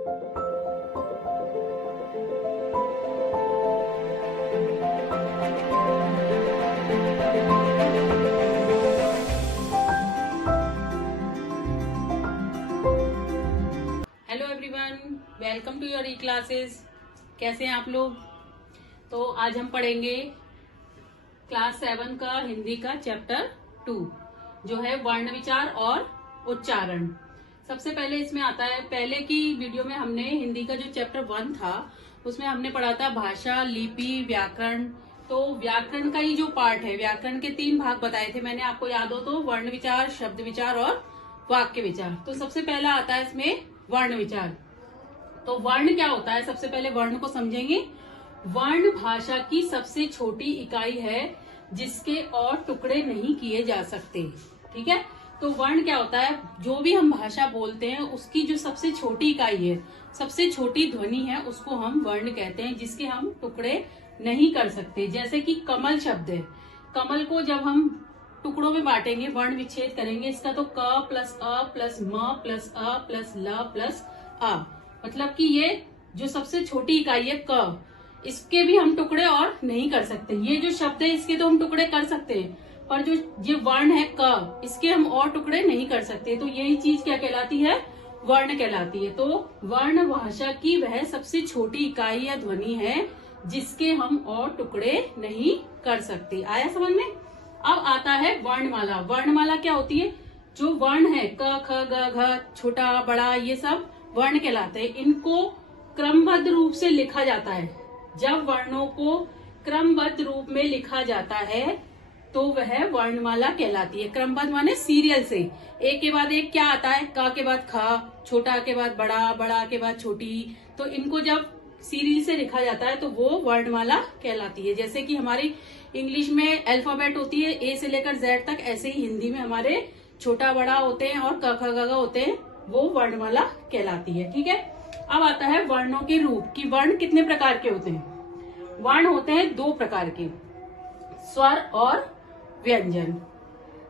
Hello everyone, welcome to your e classes. कैसे हैं आप लोग? तो आज हम पढ़ेंगे क्लास 7 का हिंदी का चैप्टर 2 जो है वर्ण विचार और उच्चारण। सबसे पहले इसमें आता है, पहले की वीडियो में हमने हिंदी का जो चैप्टर 1 था उसमें हमने पढ़ा था भाषा, लिपि, व्याकरण। तो व्याकरण का ही जो पार्ट है, व्याकरण के 3 भाग बताए थे मैंने, आपको याद हो तो वर्ण विचार, शब्द विचार और वाक्य विचार। तो सबसे पहला आता है इसमें वर्ण विचार। तो वर्ण क्या होता है, सबसे पहले वर्ण को समझेंगे। वर्ण भाषा की सबसे छोटी इकाई है जिसके और टुकड़े नहीं किए जा सकते। ठीक है, तो वर्ण क्या होता है, जो भी हम भाषा बोलते हैं उसकी जो सबसे छोटी इकाई है, सबसे छोटी ध्वनि है, उसको हम वर्ण कहते हैं, जिसके हम टुकड़े नहीं कर सकते। जैसे कि कमल शब्द है, कमल को जब हम टुकड़ों में बांटेंगे, वर्ण विच्छेद करेंगे, इसका तो क प्लस अ प्लस म प्लस अ प्लस ल प्लस आ, मतलब कि ये जो सबसे छोटी इकाई है क, इसके भी हम टुकड़े और नहीं कर सकते। ये जो शब्द है इसके तो हम टुकड़े कर सकते हैं, पर जो ये वर्ण है क, इसके हम और टुकड़े नहीं कर सकते। तो यही चीज क्या कहलाती है, वर्ण कहलाती है। तो वर्ण भाषा की वह सबसे छोटी इकाई या ध्वनि है जिसके हम और टुकड़े नहीं कर सकते। आया समझ में? अब आता है वर्णमाला। वर्णमाला क्या होती है, जो वर्ण है क ख ग घ, छोटा बड़ा, ये सब वर्ण कहलाते हैं। इनको क्रमबद्ध रूप से लिखा जाता है। जब वर्णों को क्रमबद्ध रूप में लिखा जाता है तो वह वर्णमाला कहलाती है। क्रमबद्ध माने सीरियल से, एक के बाद एक क्या आता है, क के बाद ख, छोटा के बाद बड़ा, बड़ा के बाद छोटी। तो इनको जब सीरियल से लिखा जाता है तो वो वर्णमाला कहलाती है। जैसे कि हमारी इंग्लिश में अल्फाबेट होती है ए से लेकर जेड तक, ऐसे ही हिंदी में हमारे छोटा बड़ा होते हैं और क ख ग घ होते हैं, वो वर्णमाला कहलाती है। ठीक है, अब आता है वर्णों के रूप कि वर्ण कितने प्रकार के होते हैं। वर्ण होते हैं 2 प्रकार के, स्वर और व्यंजन।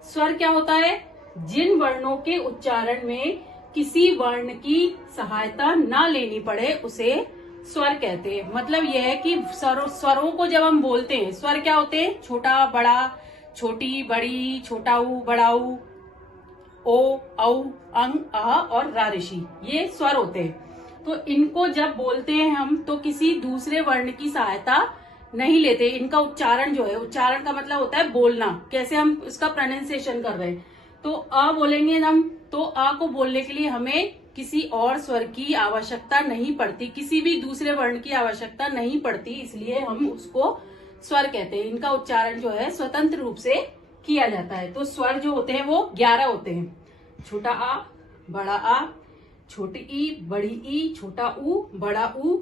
स्वर क्या होता है, जिन वर्णों के उच्चारण में किसी वर्ण की सहायता न लेनी पड़े उसे स्वर कहते हैं। मतलब यह है कि स्वरों को जब हम बोलते हैं, स्वर क्या होते हैं, छोटा बड़ा, छोटी बड़ी, छोटा ऊ बड़ा ऊ, ओ औ अंग अह और रा ऋषि, ये स्वर होते हैं। तो इनको जब बोलते हैं हम तो किसी दूसरे वर्ण की सहायता नहीं लेते। इनका उच्चारण जो है, उच्चारण का मतलब होता है बोलना, कैसे हम इसका प्रोनाउंसिएशन कर रहे हैं। तो अ बोलेंगे हम, तो अ को बोलने के लिए हमें किसी और स्वर की आवश्यकता नहीं पड़ती, किसी भी दूसरे वर्ण की आवश्यकता नहीं पड़ती, इसलिए हम उसको स्वर कहते हैं। इनका उच्चारण जो है स्वतंत्र रूप से किया जाता है। तो स्वर जो होते हैं वो 11 होते हैं, छोटा आ, बड़ा आ, छोटी ई, बड़ी ई, छोटा ऊ, बड़ा ऊ,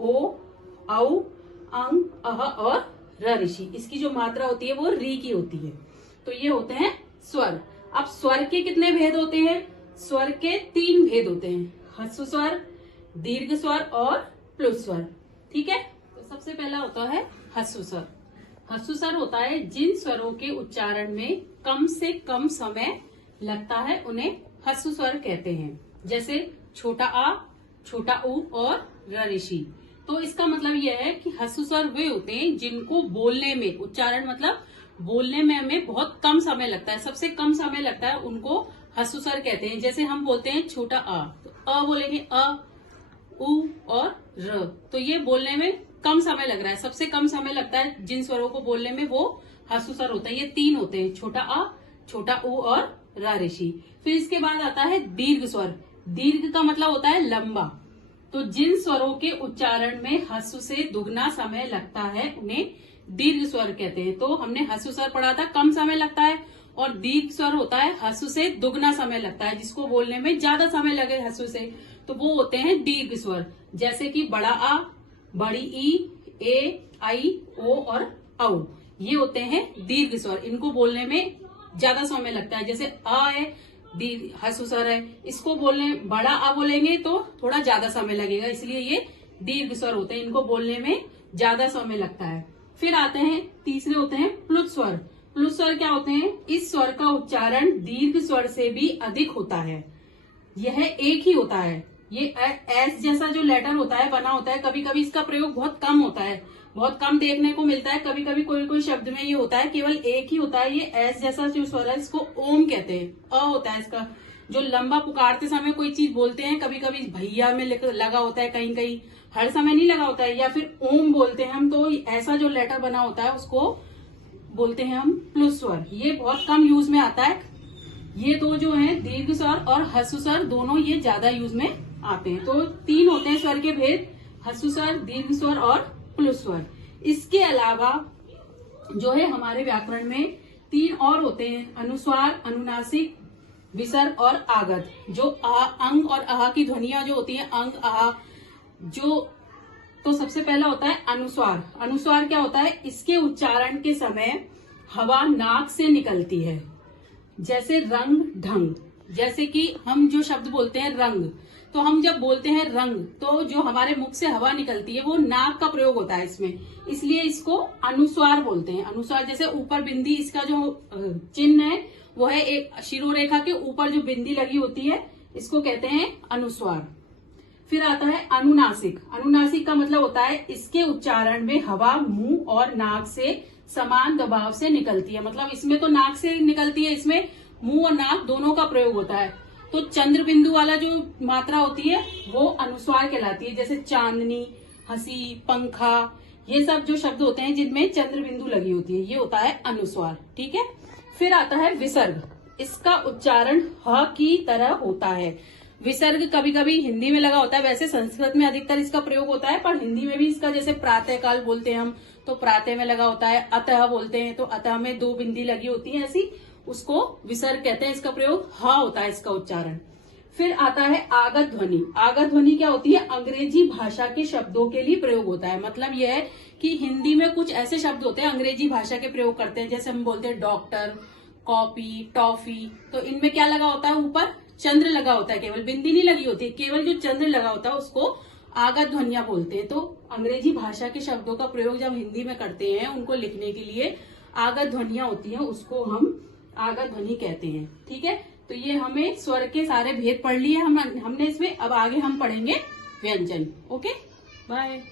ओ औ अंग अह और र ऋषि। इसकी जो मात्रा होती है वो री की होती है। तो ये होते हैं स्वर। अब स्वर के कितने भेद होते हैं, स्वर के 3 भेद होते हैं, ह्रस्व स्वर, दीर्घ स्वर और प्लुत स्वर। ठीक है, तो सबसे पहला होता है ह्रस्व स्वर। ह्रस्व स्वर होता है जिन स्वरों के उच्चारण में कम से कम समय लगता है उन्हें ह्रस्व स्वर कहते हैं। जैसे छोटा आ, छोटा ऊ और र ऋषि। तो इसका मतलब यह है कि ह्रस्व स्वर वे होते हैं जिनको बोलने में, उच्चारण मतलब बोलने में हमें बहुत कम समय लगता है, सबसे कम समय लगता है, उनको ह्रस्व स्वर कहते हैं। जैसे हम बोलते हैं छोटा आ, तो अ बोलेंगे अ, उ और र, तो ये बोलने में कम समय लग रहा है, सबसे कम समय लगता है जिन स्वरों को बोलने में, वो ह्रस्व स्वर होता है। ये 3 होते हैं, छोटा आ, छोटा उ और रा ऋषि। फिर इसके बाद आता है दीर्घ स्वर। दीर्घ का मतलब होता है लंबा। तो जिन स्वरों के उच्चारण में ह्रस्व से दुगना समय लगता है उन्हें दीर्घ स्वर कहते हैं। तो हमने ह्रस्व स्वर पढ़ा था, कम समय लगता है, और दीर्घ स्वर होता है ह्रस्व से दुगना समय लगता है, जिसको बोलने में ज्यादा समय लगे ह्रस्व से, तो वो होते हैं दीर्घ स्वर। जैसे कि बड़ा आ, बड़ी ई, ए, आई, ओ और औ, ये होते हैं दीर्घ स्वर। इनको बोलने में ज्यादा समय लगता है। जैसे अ है, ह्रस्व स्वर है, इसको बोलने, बड़ा आ बोलेंगे तो थोड़ा ज्यादा समय लगेगा, इसलिए ये दीर्घ स्वर होते हैं, इनको बोलने में ज्यादा समय लगता है। फिर आते हैं तीसरे होते हैं प्लुत स्वर। प्लुत स्वर क्या होते हैं, इस स्वर का उच्चारण दीर्घ स्वर से भी अधिक होता है। यह एक ही होता है, ये एस जैसा जो लेटर होता है बना होता है, कभी कभी इसका प्रयोग बहुत कम होता है, बहुत कम देखने को मिलता है। कभी कभी कोई कोई शब्द में ये होता है, केवल एक ही होता है। ये एस जैसा जो स्वर है इसको ओम कहते हैं। अ होता है इसका, जो लंबा पुकारते समय कोई चीज बोलते हैं, कभी कभी भैया में लगा होता है, कहीं कहीं, हर समय नहीं लगा होता है। या फिर ओम बोलते हैं हम, तो ऐसा जो लेटर बना होता है उसको बोलते हैं हम प्लुस स्वर। ये बहुत कम यूज में आता है। ये दो जो है दीर्घ स्वर और ह्रस्व स्वर, दोनों ये ज्यादा यूज में आते हैं। तो 3 होते हैं स्वर के भेद, ह्रस्व स्वर, दीर्घ स्वर और प्लुस स्वर। इसके अलावा जो है हमारे व्याकरण में 3 और होते हैं, अनुस्वार, अनुनासिक, विसर्ग और आगत। जो अंग और आह की ध्वनियां जो होती हैं, अंग आह जो, तो सबसे पहला होता है अनुस्वार। अनुस्वार क्या होता है? इसके उच्चारण के समय हवा नाक से निकलती है, जैसे रंग, ढंग। जैसे कि हम जो शब्द बोलते हैं रंग, तो हम जब बोलते हैं रंग, तो जो हमारे मुख से हवा निकलती है वो नाक का प्रयोग होता है इसमें, इसलिए इसको अनुस्वार बोलते हैं। अनुस्वार जैसे ऊपर बिंदी, इसका जो चिन्ह है वो है एक शिरोरेखा के ऊपर जो बिंदी लगी होती है, इसको कहते हैं अनुस्वार। फिर आता है अनुनासिक। अनुनासिक का मतलब होता है इसके उच्चारण में हवा मुंह और नाक से समान दबाव से निकलती है। मतलब इसमें तो नाक से निकलती है, इसमें मुंह और नाक दोनों का प्रयोग होता है। तो चंद्र बिंदु वाला जो मात्रा होती है वो अनुस्वार कहलाती है। जैसे चांदनी, हंसी, पंखा, ये सब जो शब्द होते हैं जिनमें चंद्र बिंदु लगी होती है, ये होता है अनुस्वार। ठीक है। फिर आता है विसर्ग। इसका उच्चारण ह की तरह होता है। विसर्ग कभी कभी हिंदी में लगा होता है, वैसे संस्कृत में अधिकतर इसका प्रयोग होता है, पर हिंदी में भी इसका, जैसे प्रातः काल बोलते हैं हम, तो प्रातः में लगा होता है। अतः बोलते हैं तो अतः में 2 बिंदी लगी होती है, ऐसी, उसको विसर्ग कहते हैं। इसका प्रयोग ह होता है, इसका उच्चारण। फिर आता है आगत ध्वनि। आगत ध्वनि क्या होती है? अंग्रेजी भाषा के शब्दों के लिए प्रयोग होता है। मतलब यह है कि हिंदी में कुछ ऐसे शब्द होते हैं अंग्रेजी भाषा के प्रयोग करते हैं, जैसे हम बोलते हैं डॉक्टर, कॉपी, टॉफी, तो इनमें क्या लगा होता है? ऊपर चंद्र लगा होता है, केवल बिंदी नहीं लगी होती है, केवल जो चंद्र लगा होता है उसको आगत ध्वनियां बोलते हैं। तो अंग्रेजी भाषा के शब्दों का प्रयोग जब हिंदी में करते हैं, उनको लिखने के लिए आगत ध्वनियां होती हैं, उसको हम आगत ध्वनि कहते हैं। ठीक है। तो ये हमें स्वर के सारे भेद पढ़ लिए हमने इसमें। अब आगे हम पढ़ेंगे व्यंजन। Okay, bye.